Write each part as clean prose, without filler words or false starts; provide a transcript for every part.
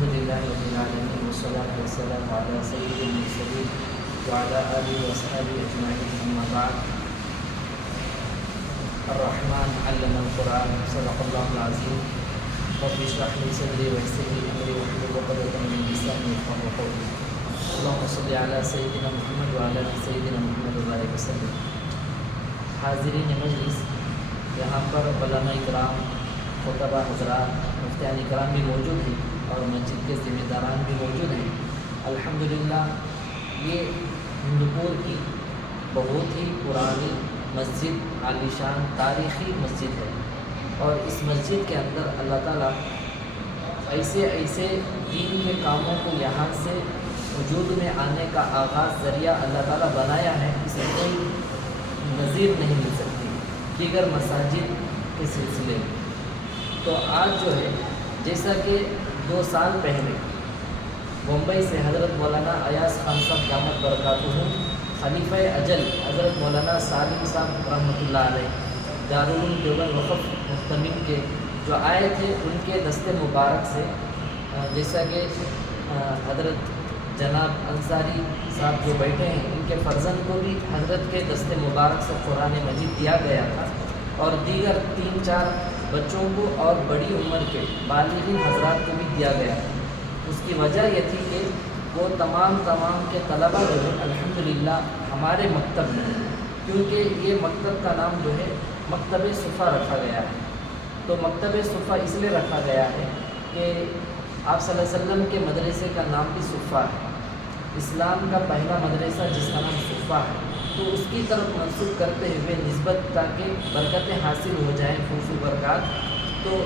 الحمد للہ رب العالمین والصلاة والسلام علی سید المرسلین وعلی آلہ وصحبہ اجمعین، اما بعد۔ الرحمن علم القرآن، صدق اللہ العظیم۔ رب اشرح لی صدری ویسر لی امری واحلل عقدۃ من لسانی یفقهوا قولی۔ اللہم صل علی سیدنا محمد وعلی آل سیدنا محمد وبارک وسلم۔ حاضرین مجلس، یہاں پر علماء کرام، خطبہ حضرات، مفتیان کرام بھی موجود ہیں اور مسجد کے ذمہ داران بھی موجود ہیں۔ الحمدللہ یہ ہندوپور کی بہت ہی پرانی مسجد، عالیشان تاریخی مسجد ہے، اور اس مسجد کے اندر اللہ تعالیٰ ایسے دین کے کاموں کو یہاں سے وجود میں آنے کا آغاز ذریعہ اللہ تعالیٰ بنایا ہے، اس میں کوئی نظیر نہیں مل سکتی دیگر مساجد کے سلسلے میں۔ تو آج جو ہے، جیسا کہ 2 سال پہلے بمبئی سے حضرت مولانا ایاز خان صاحب دامت برکاتہ خلیفہ اجل حضرت مولانا سالم صاحب رحمۃ اللہ علیہ دارالعلوم دیوبند وقف محتمین کے جو آئے تھے، ان کے دست مبارک سے، جیسا کہ حضرت جناب انصاری صاحب جو بیٹھے ہیں، ان کے فرزند کو بھی حضرت کے دست مبارک سے قرآن مجید دیا گیا تھا، اور دیگر 3-4 بچوں کو اور بڑی عمر کے بالغین حضرات کو بھی دیا گیا تھا۔ اس کی وجہ یہ تھی کہ وہ تمام کے طلبہ جو ہے الحمدللہ ہمارے مکتب میں، کیونکہ یہ مکتب کا نام جو ہے مکتب صفا رکھا گیا ہے۔ تو مکتب صفا اس لیے رکھا گیا ہے کہ آپ صلی اللہ علیہ وسلم کے مدرسے کا نام بھی صفا ہے، اسلام کا پہلا مدرسہ جس کا نام صفا ہے، تو اس کی طرف منسوب کرتے ہوئے نسبت، تاکہ برکتیں حاصل ہو جائیں، خصوصی برکات، تو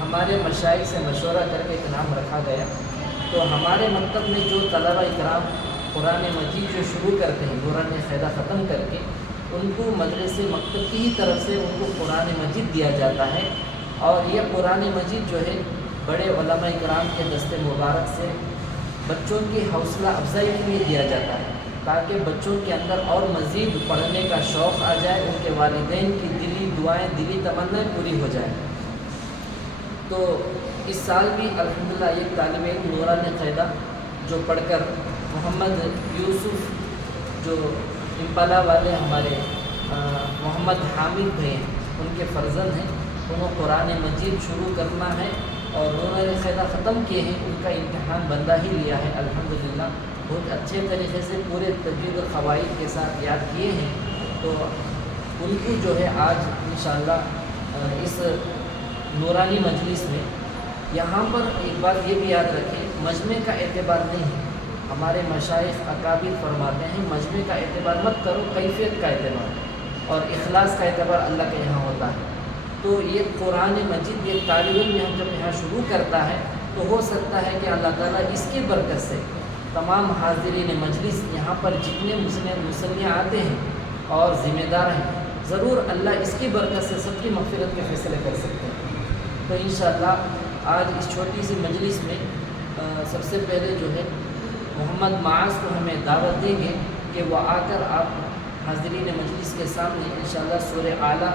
ہمارے مشائخ سے مشورہ کر کے ایک نام رکھا گیا۔ تو ہمارے مکتب میں جو طلبہ اکرام قرآن مجید جو شروع کرتے ہیں نورانی قاعدہ ختم کر کے، ان کو مدرسے مکتب کی ہی طرف سے ان کو قرآن مجید دیا جاتا ہے، اور یہ قرآن مجید جو ہے بڑے علماء اکرام کے دست مبارک سے بچوں کی حوصلہ افزائی کے لیے دیا جاتا ہے، تاکہ بچوں کے اندر اور مزید پڑھنے کا شوق آ جائے، ان کے والدین کی دلی دعائیں، دلی تمنائیں پوری ہو جائیں۔ تو اس سال بھی الحمدللہ ایک طالب علم نورانی قاعدہ جو پڑھ کر محمد یوسف جو امپالا والے ہمارے محمد حامد بھائی ہیں، ان کے فرزند ہیں، انہوں قرآن مجید شروع کرنا ہے اور نورانی قاعدہ ختم کیے ہیں، ان کا امتحان بندہ ہی لیا ہے الحمدللہ، بہت اچھے طریقے سے پورے تجوید و قواعد کے ساتھ یاد کیے ہیں۔ تو ان کو جو ہے آج انشاءاللہ اس نورانی مجلس میں، یہاں پر ایک بات یہ بھی یاد رکھیں، مجمع کا اعتبار نہیں ہے، ہمارے مشائخ اکابر فرماتے ہیں مجمع کا اعتبار مت کرو، کیفیت کا اعتبار اور اخلاص کا اعتبار اللہ کے یہاں ہوتا ہے۔ تو یہ قرآن مجید یہ طالب علم ہم جب یہاں شروع کرتا ہے، تو ہو سکتا ہے کہ اللہ تعالیٰ اس کی برکت سے تمام حاضرین مجلس یہاں پر جتنے مسلمان آتے ہیں اور ذمہ دار ہیں، ضرور اللہ اس کی برکت سے سب کی مغفرت کے فیصلے کر سکتے ہیں۔ تو انشاءاللہ آج اس چھوٹی سی مجلس میں سب سے پہلے جو ہے محمد معاذ کو ہمیں دعوت دیں گے کہ وہ آ کر آپ حاضرین مجلس کے سامنے انشاءاللہ سورہ اعلیٰ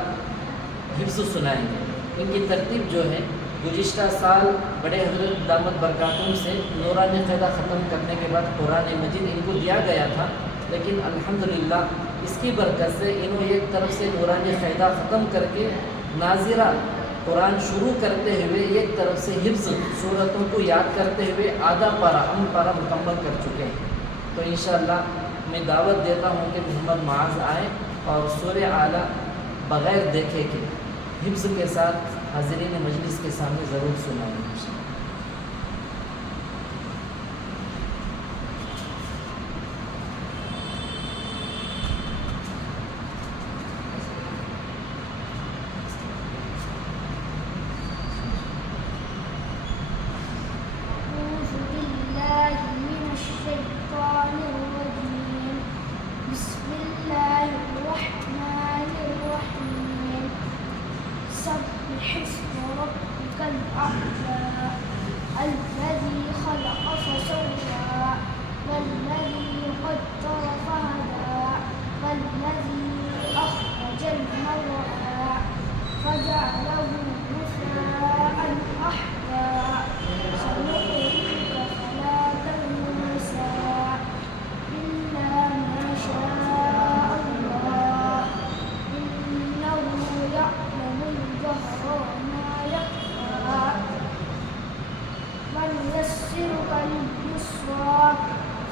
حفظ سنائیں گے۔ ان کی ترتیب جو ہے، گزشتہ سال بڑے حضرت دامت برکاتہم سے نورانی قاعدہ ختم کرنے کے بعد قرآن مجید ان کو دیا گیا تھا، لیکن الحمدللہ اس کی برکت سے انہوں ایک طرف سے نورانی قاعدہ ختم کر کے ناظرہ قرآن شروع کرتے ہوئے ایک طرف سے حفظ سورتوں کو یاد کرتے ہوئے آدھا پارہ مکمل کر چکے ہیں۔ تو انشاءاللہ میں دعوت دیتا ہوں کہ محمد معاذ آئیں اور سورہ اعلیٰ بغیر دیکھے کہ حفظ کے ساتھ حاضرین مجلس کے سامنے ضرور سنائیں گے۔ سبح اسم ربك الأعلى ونيسرك لليسرى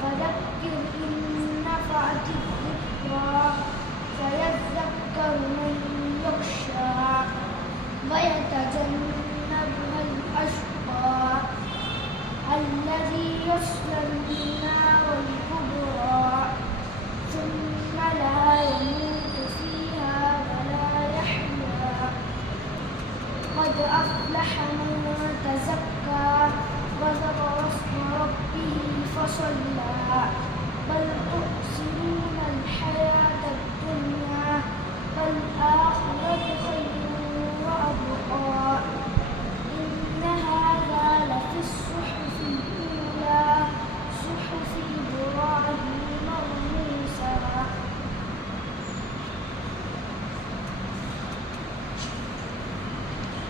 فذكر إن نفعت الذكرى سيذكر من يخشى ويتجنبها الأشقى الذي يصلى النار الكبرى ثم لا يموت فيها ولا يحيا قد أفلح من تزكى وذكر اسم ربه فصلى بل تؤثرون الحياة الدنيا والآخرة خير وأبقى إن هذا لفي الصحف الأولى صحف إبراهيم وموسى.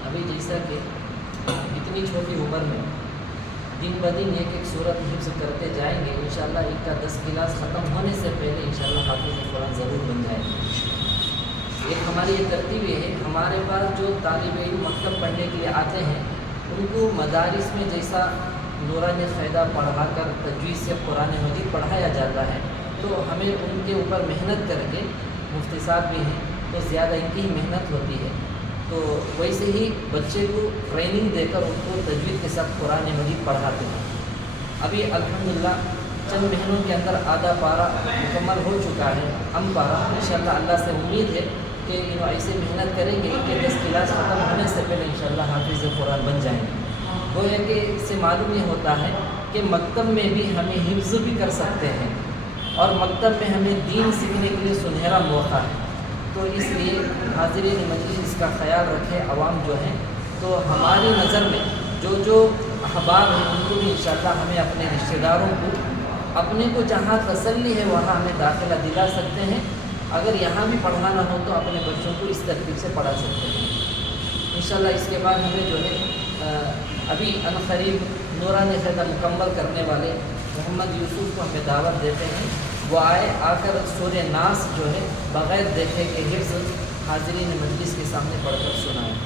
ابھی جیسا کہ اتنی چھوٹی عمر میں دن بدن ایک ایک صورت حفظ کرتے جائیں گے، انشاءاللہ ایک کا 10 کلاس ختم ہونے سے پہلے انشاءاللہ حافظ قرآن ضرور بن جائے گا. ایک ہماری یہ ترتیب یہ ہے، ہمارے پاس جو طالب علم مکتب پڑھنے کے لیے آتے ہیں ان کو مدارس میں جیسا نورانی قاعدہ پڑھا کر تجوید سے قرآن مجید پڑھایا جاتا ہے، تو ہمیں ان کے اوپر محنت کر کے، مفتی صاحب بھی ہیں تو زیادہ ان کی ہی محنت ہوتی ہے، تو ویسے ہی بچے کو ٹریننگ دے کر ان کو تجوید کے ساتھ قرآن مجید پڑھاتے ہیں. ابھی الحمدللہ چند مہینوں کے اندر آدھا پارہ مکمل ہو چکا ہے، پارہ انشاءاللہ اللہ سے امید ہے کہ ایسے محنت کریں گے کہ 10 کلاس ختم ہونے سے پہلے انشاءاللہ حافظ قرآن بن جائیں گے. وہ ہے کہ اس سے معلوم یہ ہوتا ہے کہ مکتب میں بھی ہمیں حفظ بھی کر سکتے ہیں اور مکتب میں ہمیں دین سیکھنے کے لیے سنہرا موقع ہے. تو اس لیے حاضرین مجلس اس کا خیال رکھے، عوام جو ہیں تو ہماری نظر میں جو احباب ہیں ان کو بھی انشاءاللہ ہمیں اپنے رشتہ داروں کو، اپنے کو جہاں تسلی ہے وہاں ہمیں داخلہ دلا سکتے ہیں. اگر یہاں بھی پڑھانا ہو تو اپنے بچوں کو اس ترتیب سے پڑھا سکتے ہیں انشاءاللہ. اس کے بعد ہمیں جو ہے ابھی عنقریب نورانی قاعدہ مکمل کرنے والے محمد یوسف کو ہمیں دعوت دیتے ہیں، وہ آئے، آ کر سورہ ناس جو ہے بغیر دیکھے کہ حفظ حاضرین مجلس کے سامنے پڑھ کر سنائیں.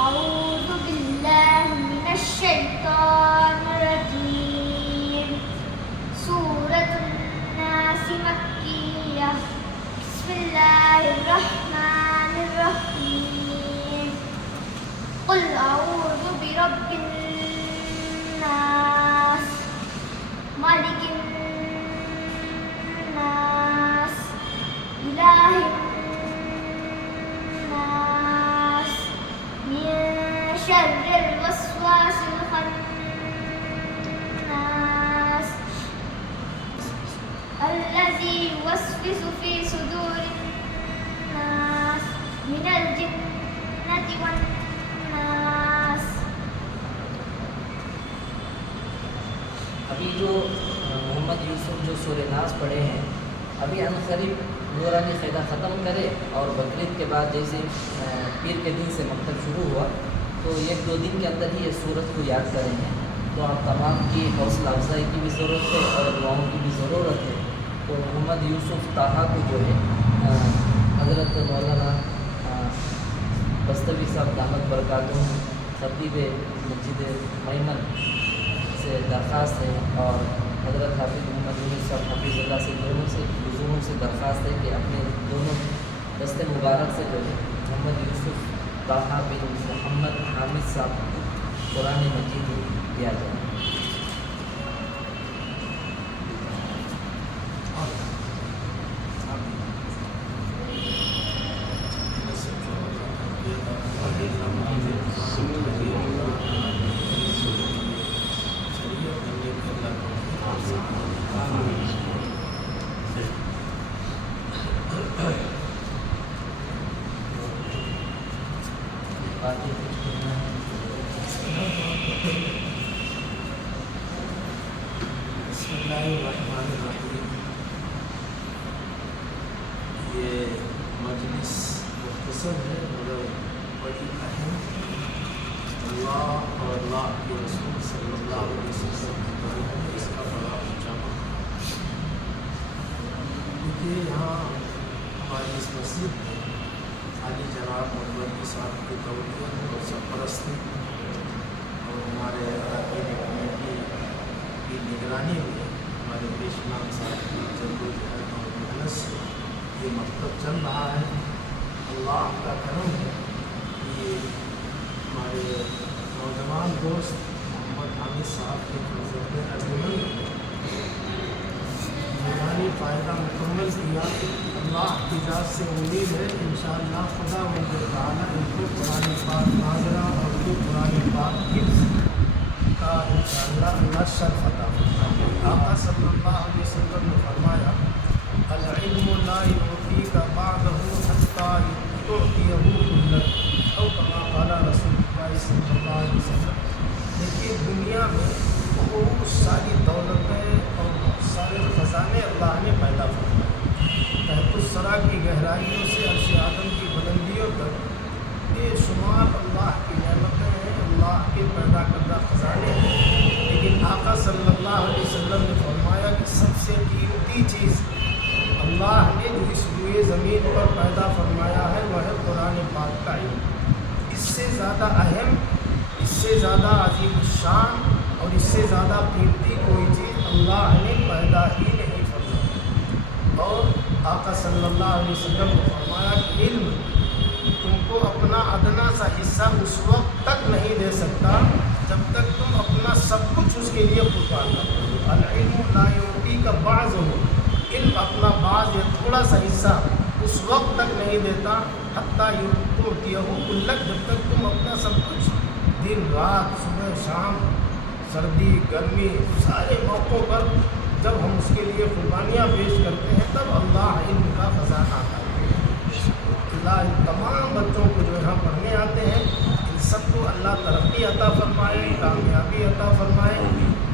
أعوذ بالله من الشيطان الرجيم. سورة الناس مكية. بسم الله الرحمن الرحيم. قل أعوذ برب الناس ملك الناس إله الناس من شر الوسواس الخناس الذي يوسوس في صدور الناس من الجنة والناس. ابھی جو محمد یوسف جو سورہ ناس پڑھے ہیں، ابھی عنقریب نورانی قاعدہ ختم کرے اور بقرعید کے بعد جیسے پیر کے دن سے مکتب شروع ہوا تو 1-2 دن کے اندر ہی یہ سورت کو یاد کریں گے. تو آپ تمام کی حوصلہ افزائی کی بھی ضرورت ہے اور دعاؤں کی بھی ضرورت ہے. تو محمد یوسف طاہا کو جو ہے حضرت مولانا بستوی صاحب دامت برکاتہم خطیب مسجد میمن سے درخواست ہے اور حضرت حافظ محمد یونس صاحب حافظ اللہ سے دونوں سے بزرگوں سے درخواست ہے کہ اپنے دونوں دست مبارک سے جو ہے محمد یوسف طاہا بن محمد حامد صاحب کو قرآن مجید دیا جائے. بسم اللہ الرحمن الرحیم. یہ مجلس مختصر ہے مگر بڑی اہم. اللہ اور اللہ کے رسول صلی اللہ علیہ وسلم کے بارے میں اس کا بڑا جامع نگرانی میں ہمارے پیش امام صاحب کی جدوجہد اور محنت سے یہ مکتب چل رہا ہے. اللہ کا کرم ہے کہ ہمارے نوجوان دوست محمد حامد صاحب کے فرزند ارجمند نگرانی فائدہ مکمل کیا. اللہ کی ذات سے امید ہے انشاءاللہ خدا و تعالیٰ ان کو قرآن پاک ناظرہ اور کو قرآن پاک حفظ کا انشاءاللہ اللہ شرف عطا فرمائے. آقا صلی اللہ علیہ وسلم نے فرمایا العلم لا يعطيك بعده حتى تعطيه كلك او كما قال رسول اللہ صلی اللہ علیہ وسلم. دیکھیے دنیا میں بہت ساری دولتیں اور بہت سارے خزانے اللہ نے پیدا فرمائے. تحت الثری کی گہرائیوں سے عرش اعظم کی بلندیوں تک بے شمار اللہ کی نعمتیں ہیں, اللہ کے پیدا کردہ خزانے ہیں. لیکن آقا صلی اللہ علیہ وسلم نے فرمایا کہ سب سے قیمتی چیز اللہ نے جو اس روئے زمین پر پیدا فرمایا ہے وہ ہے قرآن پاک کا علم. اس سے زیادہ اہم, اس سے زیادہ عظیم الشان اور اس سے زیادہ قیمتی کوئی چیز اللہ نے پیدا ہی نہیں فرمایا. اور آقا صلی اللہ علیہ وسلم نے فرمایا کہ علم تم کو اپنا ادنا سا حصہ اس وقت تک نہیں دے سکتا جب تک تم اپنا سب کچھ اس کے لیے قربان نہ کرو. العلم لا يعطيك بعضه, علم اپنا بعض یا تھوڑا سا حصہ اس وقت تک نہیں دیتا حتیٰ تعطيه كلك, جب تک تم اپنا سب کچھ دن رات صبح شام سردی گرمی سارے موقعوں پر جب ہم اس کے لیے قربانیاں پیش کرتے ہیں تب اللہ علم کا خزانہ آتا ہے. اللہ ان تمام بچوں کو جو یہاں پڑھنے آتے ہیں ان سب کو اللہ ترقی عطا فرمائے, کامیابی عطا فرمائے,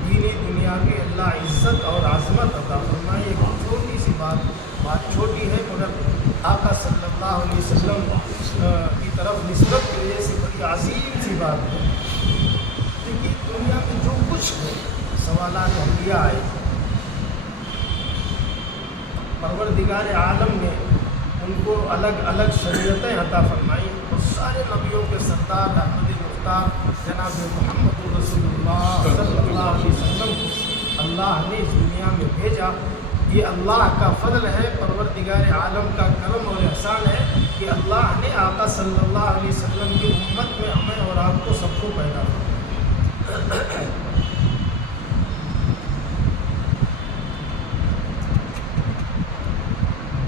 دینی دنیاوی اللہ عزت اور عظمت عطا فرمائے. ایک چھوٹی سی بات چھوٹی ہے مگر آقا صلی اللہ علیہ وسلم کی طرف نسبت کی وجہ سے بڑی عظیم سی بات ہے. دیکھیے دنیا میں جو کچھ ہے سوالات انبیاء آئے, پروردگار عالم نے ان کو الگ الگ شریعتیں عطا فرمائیں اور سارے نبیوں کے سردار احمد مختار جناب محمد رسول اللہ صلی اللہ علیہ وسلم کو اللہ نے اس دنیا میں بھیجا. یہ اللہ کا فضل ہے, پروردگار عالم کا کرم اور احسان ہے کہ اللہ نے آقا صلی اللہ علیہ وسلم کی امت میں ہمیں اور آپ کو سب کو پیدا فرمایا.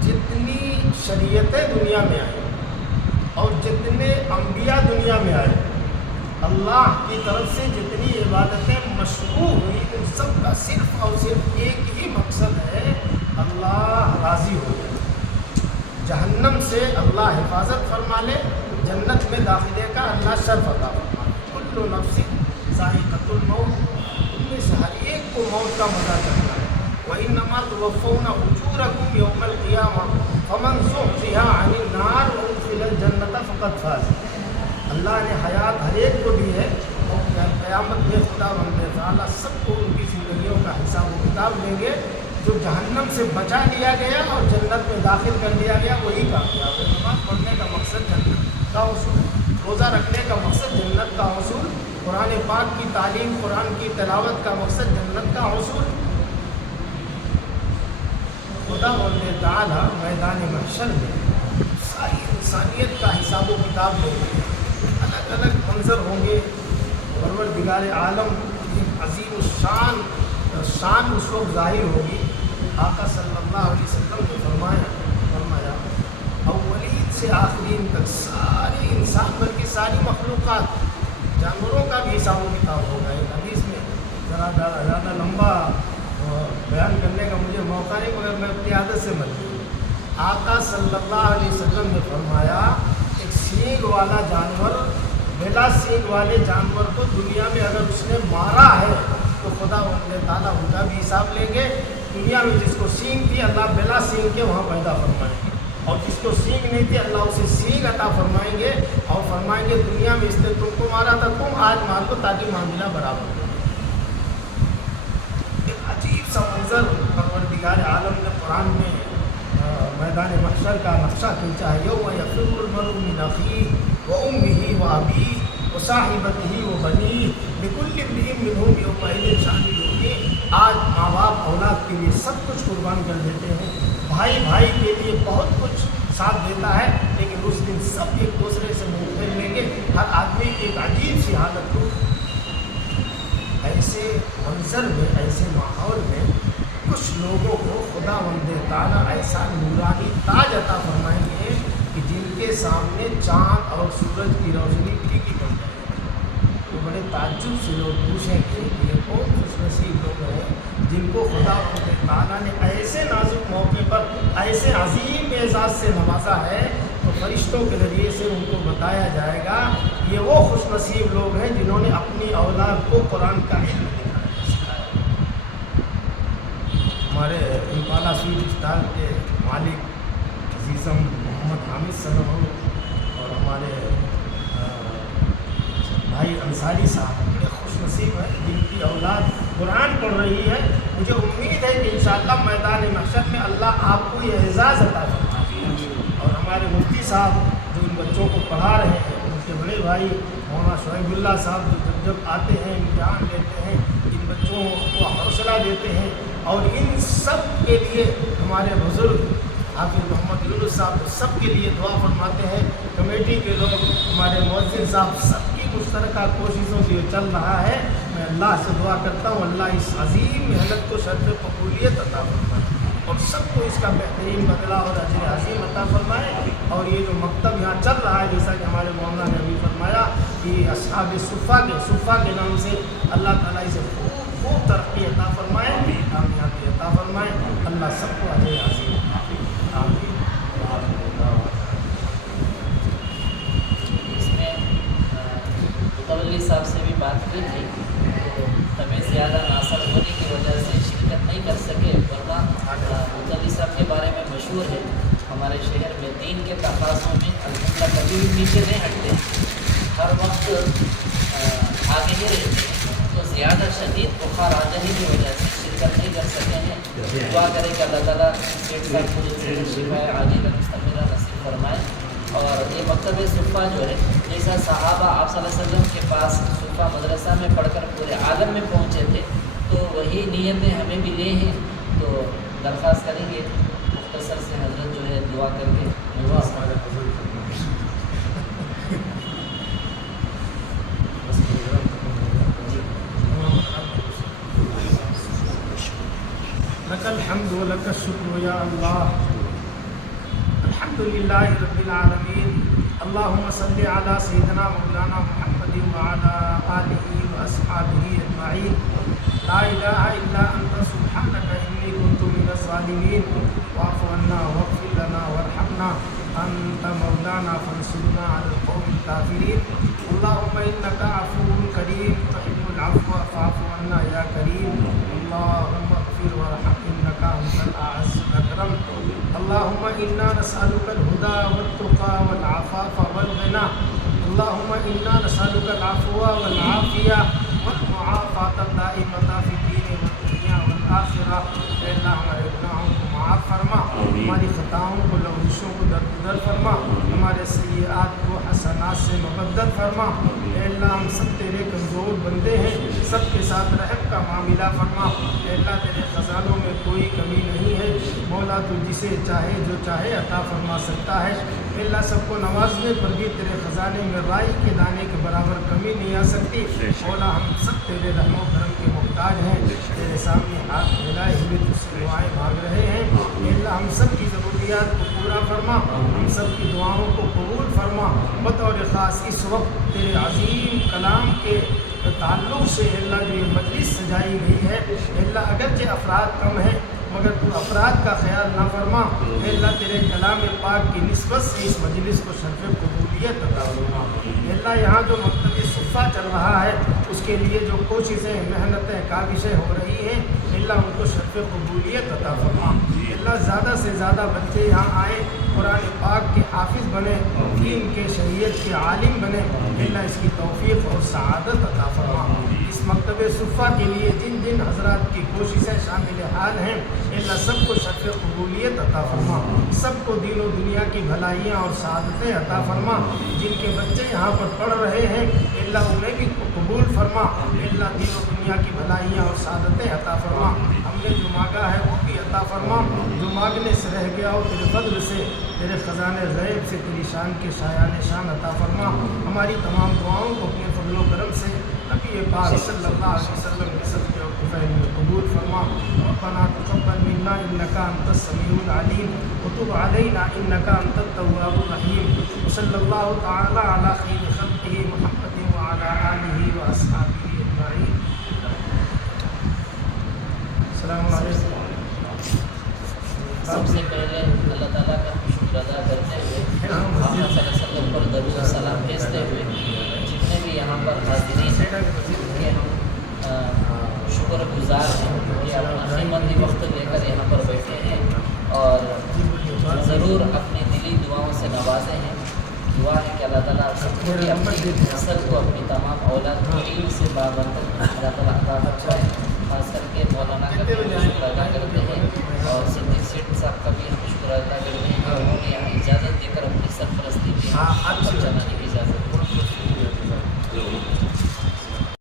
جتنی شریعتیں دنیا میں آئیں اور جتنے انبیاء دنیا میں آئے, اللہ کی طرف سے جتنی عبادتیں مشروع ہوئی ان سب کا صرف اور صرف ایک ہی مقصد ہے اللہ راضی ہو جائے. جہنم سے اللہ حفاظت فرما لے, جنت میں داخلے کا اللہ شرف عطا فرما لے. کل نفس ذائقۃ الموت, ان میں سے ہر ایک کو موت کا مزہ چلنا ہے. وَإِنَّمَا تُوَفَّوْنَ أُجُورَكُمْ يَوْمَ الْقِيَامَةِ فَمَنْ زُحْزِحَ عَنِ النَّارِ وَأُدْخِلَ الْجَنَّةَ فَقَدْ فَازَ. اللہ نے حیات ہر ایک کو دی ہے اور قیامت میں خدا رب تعالیٰ سب کو ان کی زندگیوں کا حساب و کتاب لیں گے. جو جہنم سے بچا لیا گیا اور جنت میں داخل کر دیا گیا وہی کامیاب ہے. نماز پڑھنے کا مقصد جنت کا حصول, روزہ رکھنے کا مقصد جنت کا حصول, قرآن پاک کی تعلیم قرآن کی تلاوت کا مقصد جنت کا حصول. خدا رب تعالیٰ میدان محشر میں ساری انسانیت کا حساب و کتاب لیں گے. الگ الگ منظر ہوں گے. پروردگار عالم کی عظیم الشان شان اس وقت ظاہر ہوگی. آقا صلی اللہ علیہ وسلم نے فرمایا اولین سے آخرین تک سارے انسان بلکہ ساری مخلوقات, جانوروں کا بھی حساب و کتاب ہوگا. ایک حدیث میں ذرا زیادہ لمبا بیان کرنے کا مجھے موقع نہیں مگر میں اپنی عادت سے مت لوں. آقا صلی اللہ علیہ وسلم نے فرمایا ایک سینگ والا جانور بلا سینگ والے جانور کو دنیا میں اگر اس نے مارا ہے تو خدا تعالیٰ ان کا بھی حساب لیں گے. دنیا میں جس کو سینگ تھی اللہ بلا سینگ کے وہاں پیدا فرمائیں گے, اور جس کو سینگ نہیں تھی اللہ اسے سینگ عطا فرمائیں گے اور فرمائیں گے دنیا میں اس نے تم کو مارا تھا, تم آج مار دو تاکہ معاملہ برابر ہو. ایک عجیب سا منظر پروردگار عالم نے قرآن میں میدان محشر کا نقشہ کھینچا ہے. یوم یفر المرء من اخیہ وامہ وابیہ وصاحبتہ وبنیہ لکل امرئ منہم یومئذ شأن یغنیہ. آج ماں باپ اولاد کے لیے سب کچھ قربان کر دیتے ہیں، بھائی بھائی کے لیے بہت کچھ ساتھ دیتا ہے، لیکن اس دن سب ایک دوسرے سے منہ پھیر لیں گے، ہر آدمی کی ایک عجیب سی حالت ہو۔ ایسے منظر میں، ایسے ماحول میں کچھ لوگوں کو خداوند تعالیٰ ایسا نورانی تاج عطا فرمائیں گے کہ جن کے سامنے چاند اور سورج کی روشنی پھیکی پڑ جائے گی۔ تو بڑے تعجب سے لوگ پوچھیں کہ یہ کون خوش نصیب لوگ ہیں جن کو خداوند تعالیٰ نے ایسے نازک موقع پر ایسے عظیم اعزاز سے نوازا ہے۔ تو فرشتوں کے ذریعے سے ان کو بتایا جائے گا یہ وہ خوش نصیب لوگ ہیں جنہوں نے اپنی اولاد کو قرآن کا علم سکھایا۔ ہمارے امپالہ سویٹ اسٹال کے مالک عزیزم محمد حامد صاحب اور ہمارے بھائی انصاری صاحب بڑے خوش نصیب ہیں جن کی اولاد قرآن پڑھ رہی ہے۔ مجھے امید ہے کہ انشاءاللہ میدان محشر میں اللہ آپ کو یہ اعزاز عطا فرمائے گا۔ اور ہمارے مفتی صاحب جو ان بچوں کو پڑھا رہے ہیں، ان کے بڑے بھائی مولانا شعیب اللہ صاحب جو جب آتے ہیں امتحان لیتے ہیں، ان بچوں کو حوصلہ دیتے ہیں، اور ان سب کے لیے ہمارے بزرگ حافظ محمد یونس صاحب سب کے لیے دعا فرماتے ہیں۔ کمیٹی کے لوگ، ہمارے مؤذن صاحب، سب کی مشترکہ کوششوں سے یہ چل رہا ہے۔ میں اللہ سے دعا کرتا ہوں اللہ اس عظیم محنت کو شرف قبولیت عطا فرمائے اور سب کو اس کا بہترین بدلہ اور اجر عظیم عطا فرمائے۔ اور یہ جو مکتب یہاں چل رہا ہے، جیسا کہ ہمارے مولانا نے ابھی فرمایا کہ اصحاب صفہ کے نام سے اللہ تعالیٰ اسے خوب ترقی عطا فرمائے، کامیابی عطا فرمائے۔ اللہ سب کو اجر عظیم آمین۔ اس میں متولی صاحب سے بھی بات کی تھی، تو طبیعت زیادہ ناصر ہونے کی وجہ سے شرکت نہیں کر سکے، ورنہ متولی صاحب کے بارے میں مشہور ہے ہمارے شہر میں دین کے تقاضوں میں الحمدللہ کبھی بھی پیچھے نہیں ہٹتے، ہر وقت آگے ہی رہتے ہیں۔ تو زیادہ شدید بخار آ جانے کی وجہ سے شرکت نہیں کر سکے ہیں۔ دعا کریں کہ اللہ تعالیٰ سیٹ صاحب کو شفا عاجلہ مستمرہ نصیب فرمائے۔ اور یہ مکتب صفہ جو ہے، جیسا صحابہ آپ صلی اللہ علیہ وسلم کے پاس صفہ مدرسہ میں پڑھ کر پورے عالم میں پہنچے تھے، تو وہی نیتیں ہمیں بھی لے ہیں۔ تو درخواست کریں گے مختصر سے حضرت جو ہے دعا کر کے لک الحمد و لک الشکر یا اللہ، الحمد للہ رب العالمین، اللہم صلی علی سیدنا مولانا محمد وعلی آلہ و اصحابہ اجمعین، لا الہ الا انت سبحانک انی کنت من الظالمین، واعف عنا واغفر لنا وارحمنا انت مولانا فانصرنا علی القوم الکافرین، اللہم انک عفو کریم تحب العفو فاعف عنا یا کریم، اللہم اغفر وارحم انک انت الاعز الاکرم، اللہم انا نسألک الہدى والتقى والعفاف والغنى، اللہم انا نسألک العفو والعافیہ والمعافاة الدائمة فی الدین والدنیا والآخرہ۔ اے اللہ ہمارے گناہوں کو معاف فرما، ہماری خطاؤں کو لغزشوں کو درگزر فرما، ہمارے سیئات کو حسنات سے مبدل فرما۔ اے اللہ ہم سب تیرے کمزور بندے ہیں، سب کے ساتھ رحم کا معاملہ فرما۔ اے اللہ تیرے خزانوں میں کوئی کمی نہیں ہے، مولا تو جسے چاہے جو چاہے عطا فرما سکتا ہے۔ اے اللہ سب کو نوازنے پر بھی تیرے خزانے میں رائی کے دانے کے برابر کمی نہیں آ سکتی۔ مولا ہم سب تیرے رحم و کرم کے محتاج ہیں، تیرے سامنے ہاتھ پھیلائے ہوئے تجھ سے دعائیں مانگ رہے ہیں۔ اے اللہ ہم سب کی ضروریات کو پورا فرما، ہم سب کی دعاؤں کو قبول فرما۔ بطور خاص اس وقت تیرے عظیم کلام کے تعلق سے اے اللہ جو یہ مجلس سجائی گئی ہے، اے اللہ اگرچہ افراد کم ہیں مگر تو افراد کا خیال نہ فرما۔ اے اللہ تیرے کلام پاک کی نسبت سے اس مجلس کو شرف قبولیت عطا فرما۔ اے اللہ یہاں جو مکتب صفہ چل رہا ہے اس کے لیے جو کوششیں محنتیں کاوشیں ہو رہی ہیں، اے اللہ ان کو شرف قبولیت عطا فرما۔ اے اللہ زیادہ سے زیادہ بچے یہاں آئیں، قرآن پاک کے حافظ بنے، دین کے شریعت کے عالم بنے۔ اے اللہ اس کی توفیق اور سعادت عطا فرما۔ اس مکتب صفہ کے لیے جن جن حضرات کی کوششیں شامل حال ہیں، اے اللہ سب کو شرف قبولیت عطا فرما، سب کو دین و دنیا کی بھلائیاں اور سعادتیں عطا فرما۔ جن کے بچے یہاں پر پڑھ رہے ہیں اے اللہ انہیں بھی قبول فرما۔ اے اللہ دین و دنیا دنیا کی بھلائیاں اور سعادتیں عطا فرما. ہم نے جو مانگا ہے وہ بھی عطا فرما. جو مانگنے سے رہ گیا ہو تیرے فضل سے، تیرے خزانے غیب سے تیری شان کے شایان شان عطا فرما. ہماری تمام دعاؤں کو اپنے فضل و کرم سے نبی پاک صلی اللہ علیہ وسلم کے صدقے اور طفیل میں قبول فرما. ربنا تقبل منا انك انت السميع العليم وتب علينا انك انت التواب الرحيم. وصلى الله تعالى على خير خلقه محمد وعلى اله واصحابه اجمعين. السلام علیکم. سب سے پہلے اللہ تعالیٰ کا شکر ادا کرتے ہوئے محمد صلی اللہ علیہ وسلم پر درود و سلام بھیجتے ہوئے جتنے بھی یہاں پر حاضرین ہیں کہ ہم شکر گزار ہیں کہ اپنا قیمتی وقت لے کر یہاں پر بیٹھے ہیں اور ضرور اپنی دلی دعاؤں سے نوازے ہیں. دعا ہے کہ اللہ تعالیٰ سب کو بھی اپنی نسل کو اپنی تمام اولاد کو علم سے بابرکت اللہ تعالیٰ عطا فرمائے. خاص کر کے مولانا کا بھی شکر ادا